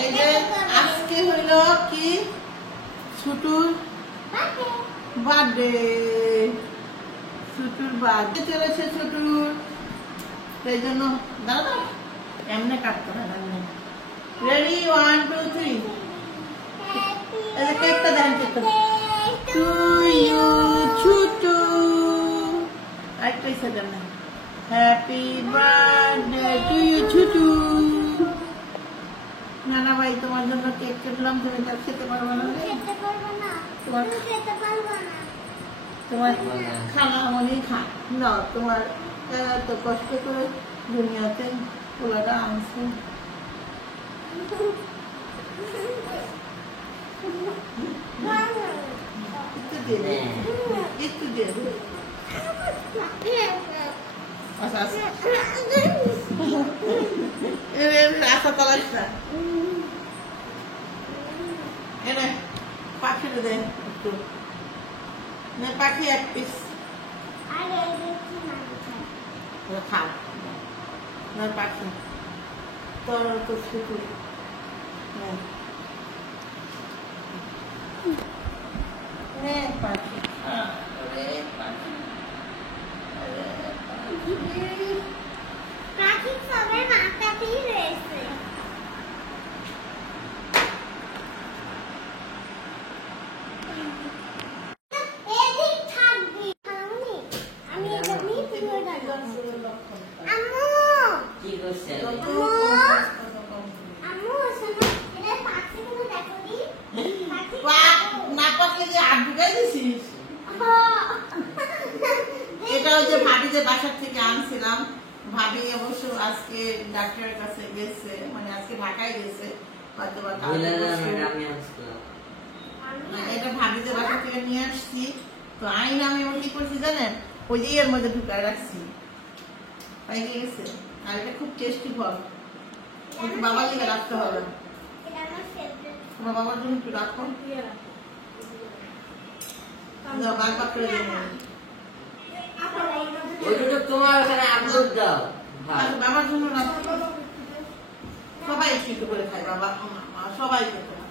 এই যে আজকে হইল কি ছুটুর বার্থডে, ছুটুর বার্থডে চলেছে ছুটুর, সেই জন্য দাদা এমনি কাটতো না। রেডি 1 2 3 কেকটা দেন, কেকটা টু ইউ ছুটু, আরেকটাই সাজান না। Happy birthday to you Chhutu. নানা ভাই তোমার জন্য কেক কাটলাম, তুমি তা খেতে পারবে না, তোমার খানা অনেক খা না, তোমার এত কষ্ট করে দুনিয়াতে পোলাটা আনছে। একটু দিয়ে আশা তলাস না, এনে পাখিটা দেন একটু, পাখি এক পিস খা না, পাখি তোর তো ছুটু পাখি পাখি সবাই মাথাতেই রয়েছে। এটা হচ্ছে ভাবি যে বাসার থেকে আনছিলাম। ভাবি অবশ্য আজকে ডাক্তারের কাছে গেছে, মানে আজকে ঢাকায় গেছে, এটা ভাবি যে বাসার থেকে নিয়ে আসছি। তো আইন আমি কি করছি জানেন, ওই যে এর মধ্যে ঢুকায় রাখছি, পাইকে গেছে। আর এটা খুব টেস্টি ফল, বাবার দিকে রাখতে হবে, তোমার বাবার জন্য একটু রাখো, বারবার করে তোমার ওখানে আপলোড দাও, বাবার জন্য রাখো। সবাই একটু করে খায়, বাবা সবাই খেতে হয়।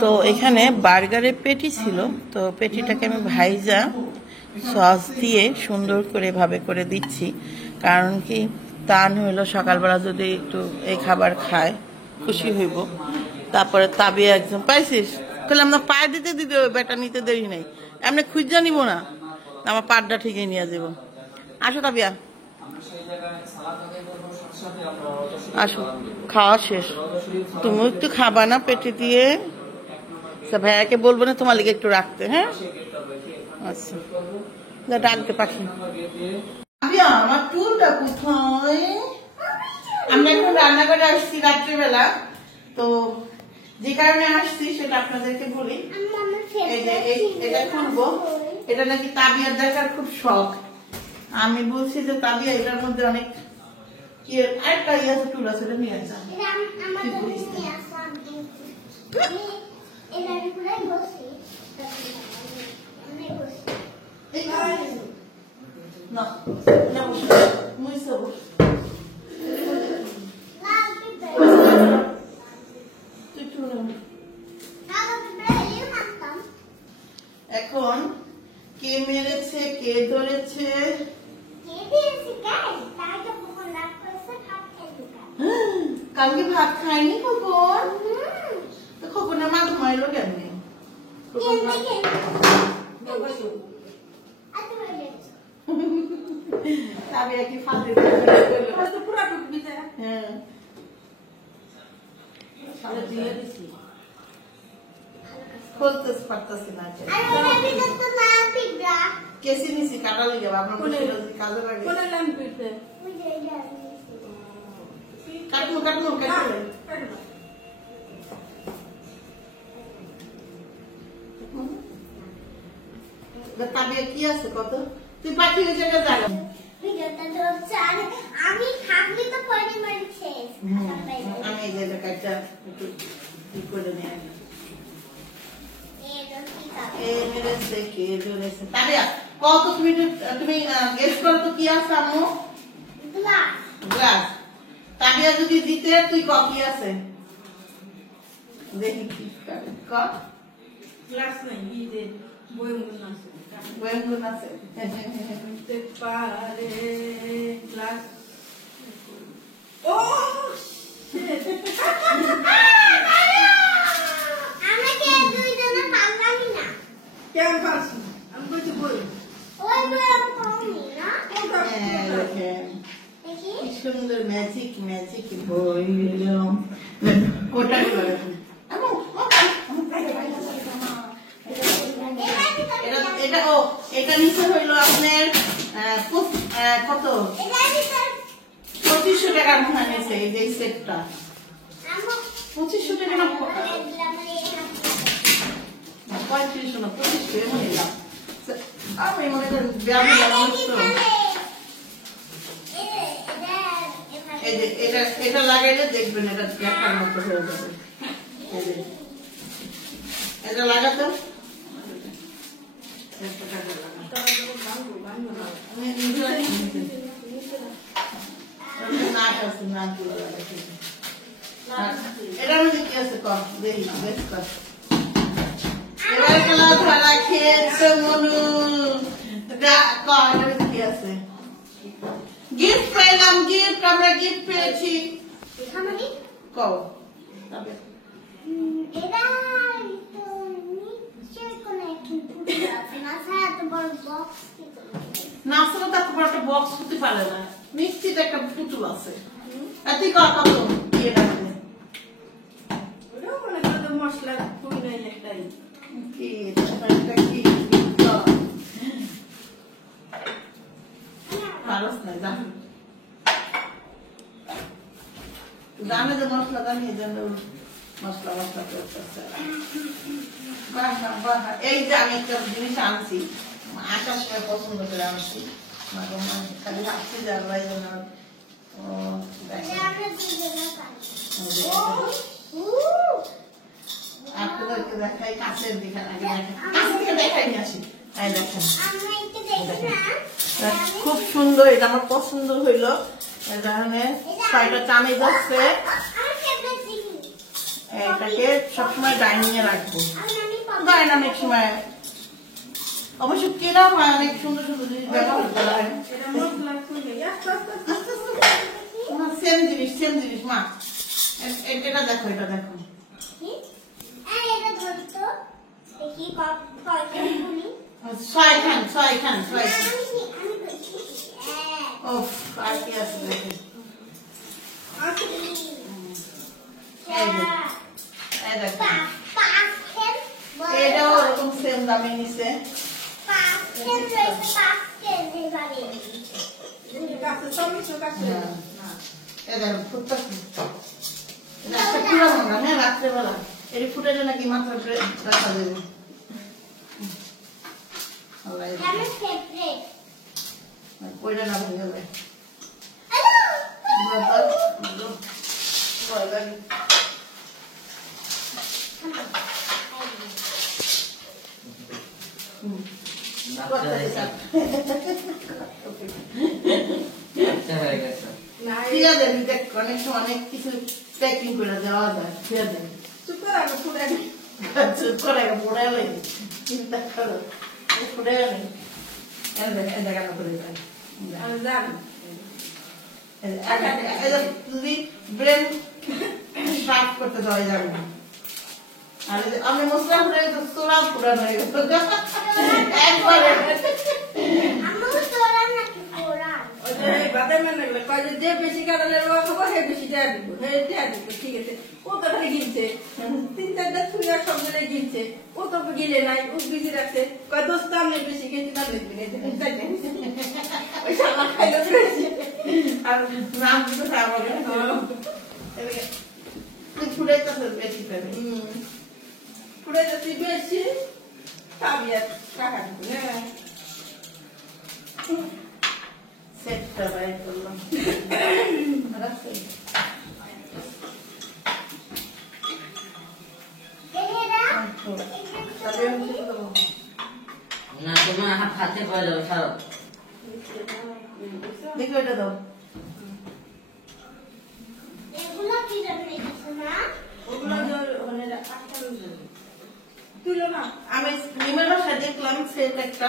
তো এখানে বার্গারের পেটি ছিল, তো পেটিটাকে আমি ভাইজা সস দিয়ে সুন্দর করে ভাবে করে দিচ্ছি। কারণ কি তান হইলো সকালবেলা যদি একটু এই খাবার খায় খুশি হইব। তারপরে তাবিয়া একদম পাইছিস তাহলে আমরা পায়ে দিতে দিতে বেটা নিতে দেরি নেই, এমনি খুঁজা নিব না, আমার পাড়টা ঠিকই নিয়ে যাব। আসো তাবিয়া, আসো, খাওয়া শেষ, তুমি একটু খাবা না পেটে দিয়ে? ভাইয়াকে বলবো না তোমার লিগে একটু রাখতে, হ্যাঁ? আচ্ছা ডাকতে পাখি। আমার টুলটা কোথায়? আমরা এখন রান্নাঘরে আসছি রাত্রিবেলা, তো যে কারণে আসছি সেটা আপনাদেরকে বলি। এটা খুলবো, এটা নাকি তাবিয়ার দেখার খুব শখ। আমি বলছি যে তাবিয়া এটার মধ্যে অনেক আরেকটা টুল আছে, এটা নিয়ে আসা। এখন কে মেরেছে, কে ধরেছে, কালকে ভাত খায়নি খোকন, তো খোকনের মা ঘুমাইলো কেমনি? খুলতে পারতেছি না, কেসি নিছি কাটা লেগে আপনার কাজে লাগে। কাটবো কাটবো কাটবো, তাবিয়া কি আছে কত? তুই পাখি ওই জায়গায় যাবি, আমি থাকলে তো পরিমাণ শেষ। আমি এই যে কাজটা একটু ই করে নিয়ে এই মেরেছে কে ধরেছে তাবিয়া কত তুমি গেস করো তো কি আছে আম্মু গ্লাস তাবিয়া যদি দিতে তুই কি আছে দেখি কি করে ক গ্লাস নাই এই যে বয়মগুলো আছে বয়ঙ্গুন আছে হতে পারে গ্লাস ও আমাকে দুইজনে পারলামই না কেন পারছি আমি বলছি বই ওই বই পাওনি না দেখি কি সুন্দর ম্যাজিক ম্যাজিক বই কোটা করে এটা ও এটা নিচে হইলো আপনার কত এটা ভিতর 2500 টাকার মনে হয় নিচে এই যে সেটটা আমো 2500 টাকা না দিলাম এই হাত 3500 না 2500 এমন নিলাম আমি মনে করেন ব্যায়াম তো এই যে এটা লাগাইলে দেখবেন এটা দেখার মতো হয়ে যাবে এই যে এটা লাগাতো এটার মধ্যে কি আছে কম দেখি বেশ কর এবার খেলা ধরা খেয়েছে মনু কি আছে গিফট পাইলাম গিফট আমরা গিফট পেয়েছি আমাকে কও তবে এটা তো নিশ্চয় কোনো একটা পুরো আছে না স্যার এত বড় বক্স কি করে না আসলে তো খুব একটা বক্স হতে পারে না নিশ্চিত একটা পুতুল আছে এতে কত এটা ওটাও মনে করো যে মশলা খুবই নাই একটাই কি এটা কি পারস না জানে যে মশলা জানি এই জন্য মশলা করতেছে বাহ এই যে আমি একটা জিনিস আনছি আসার সময় পছন্দ করে আনছি খালি হাসতে যাবো এই জন্য আমরা দুইজনে পারি আপনাদেরকে দেখাই কাছের দিকে আগে কাছ থেকে দেখাই নিয়ে আসি তাই দেখেন আমরা একটু দেখি না খুব সুন্দর এটা আমার পছন্দ হইলো এখানে 6টা চামচ আছে আমার ফেভারিট জিনিস এটাকে সবসময় ডাইনিং এ রাখবো আমি ডাইনামিক সময় অবশ্য কেনা হয় অনেক সুন্দর সুন্দর জিনিস ব্যবহার করা হয় এটা মশলা খুবই সেম জিনিস মা এটা দেখো এটা দেখো এটা ধরতো দেখি কয়টা গুলি ছয়খান আমি বলছি ওফ আর কি আছে দেখেন এই দেখো এটাও ওরকম সেম দামে নিছে কাছে সব কিছু কাছে এই দেখো ফুটতেছে এটা একটা পুরানো গান হ্যাঁ রাত্রেবেলা এর ফুটেছে নাকি মাত্র রাখা দেবো কইটা না ভেঙে যাবে অনেক সময় অনেক কিছু প্যাকিং করে দেওয়া যায় খেয়ে দেয় চুপ করে আগে ফুটে চুপ করে পড়ে চিন্তা করো পড়ে দেখানো করে যায় আমি জানি যদি ব্রেন সাফ করতে দেওয়া যাবে না আর আমি মশলা ফুটে গেছে সোলা ফুটানো হয়ে গেছে একবারে ওই যে এই বাদাম এনে কয় যে বেশি কাটালের রোয়া খাবো হে বেশি দেয়া দিব হে দেয়া দিব ঠিক আছে ও তো খালি গিলছে 3-4টা ছুঁয়া সব জায়গায় গিলছে ও তো গিলে নাই ও বিজি রাখছে কয় দোস্ত আমি বেশি গেছি না দেখবি ওই শালা খাইলো বেশি আর নাম দিতে আমাকে তুই ফুটাইতেছে বেশি করে পুরো যদি বেশি তাবিয়া টাকা দিব না সেটটা বাই করলাম হাতে পাওয়া যাবে সারা দেখো এটা দাও। এগুলো কি জন্য রেখেছো না? ওগুলো হলে তুলো না। আমি নিমের বাসায় দেখলাম সেট একটা,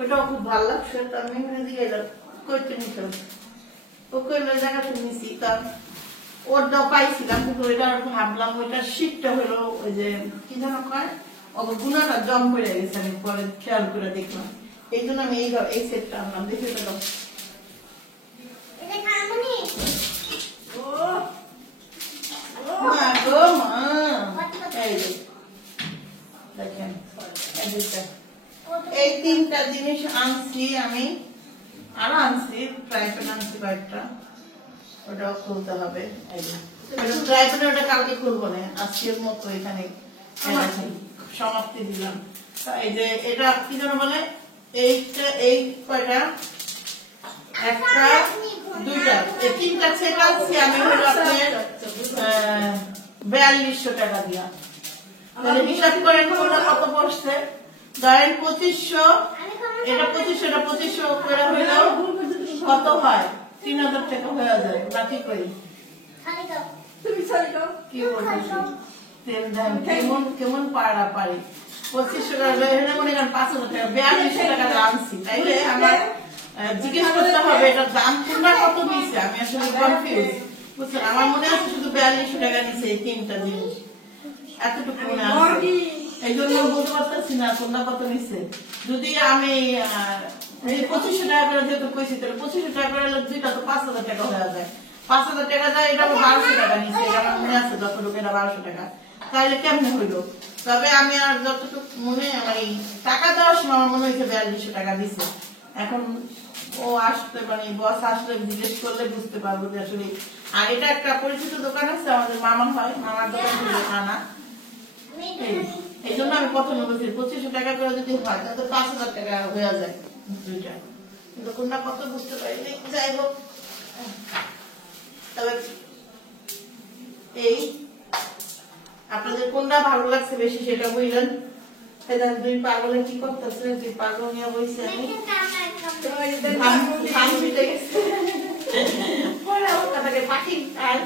ওটাও খুব ভালো লাগছে, তো আমি এখানে দিয়ে এলাম করতে নিতাম। ও করলে জায়গাটা নিছি, তার ওরটাও পাইছিলাম, কিন্তু ওইটা ভাবলাম ওইটার শীতটা হলো ওই যে কি যেন কয় ওর গুণাটা জম করে গেছে, আমি পরে খেয়াল করে দেখলাম, এই জন্য আমি এই সেটটা আনলাম। দেখে এটা এটা খামনি? ও মা গো মা, এই যে দেখেন এই দুইটা, এই তিনটা জিনিস আনছি আমি, আরো আনছি ট্রাইপ্যাড আনছি কয়েকটা, ওটাও খুলতে হবে। এই যে ট্রাইপ্যাড, ওটা কালকে খুলবো না, আজকের মতো এখানে সমাপ্তি দিলাম। এই যে এটা কি যেন বলে, এইটা এই কয়টা, একটা দুইটা এই তিনটা সেট আনছি আমি হলো আপনার 4200 টাকা দিয়া। তাহলে হিসাব করেন কোনটা কত পড়ছে, ধরেন 2500, এটা 2500, এটা 2500 করে হইলেও কত হয়, 3000 টাকা হয়ে যায়। বাকি কই খালি দাও। তুমি চলে যাও। কি বলছিস, তেল দাম কেমন কেমন পাড়া পারি, 2500 টাকা হলে মনে করেন 5000 টাকা, 4200 টাকা আনছি, তাইলে আমার জিজ্ঞেস করতে হবে এটার দাম কোনটা কত নিচ্ছে, আমি আসলে কনফিউজ বুঝছেন। আমার মনে আছে শুধু 4200 টাকা নিচ্ছে এই তিনটা জিনিস, এতটুকু মনে আছে, এই জন্য বলতে পারতেছি না কোনটা কত নিচ্ছে। যদি আমি 2500 টাকা করে যেহেতু কইছি, তাহলে 2500 টাকা করে দুইটা তো 5000 টাকা হয়ে যায়, 5000 টাকা যায়, এটা 1200 টাকা নিচ্ছে, এটা আমার মনে আছে যতটুকু, এটা 1200 টাকা, তাইলে কেমনে হইলো। তবে আমি আর যতটুকু মনে মানে টাকা দেওয়ার সময় আমার মনে হয়েছে 4200 টাকা দিচ্ছে। এখন ও আসতে মানে বস আসলে জিজ্ঞেস করলে বুঝতে পারবো যে আসলে। আর এটা একটা পরিচিত দোকান আছে আমাদের, মামা হয়, মামার দোকান থেকে আনা, এই জন্য আমি প্রথমে বলছি 2500 টাকা করে যদি হয় তাহলে 5000 টাকা হয়ে যায় দুইটা, কিন্তু কোনটা কত বুঝতে পারিনি। যাই হোক, তবে এই আপনাদের কোনটা ভালো লাগছে বেশি সেটা বুঝলেন। দুই পাগলে কি করতেছে, দুই পাগল নিয়ে বসে আমি ঘাম ফিটে গেছে। পরে ওর কথাকে পাখি আর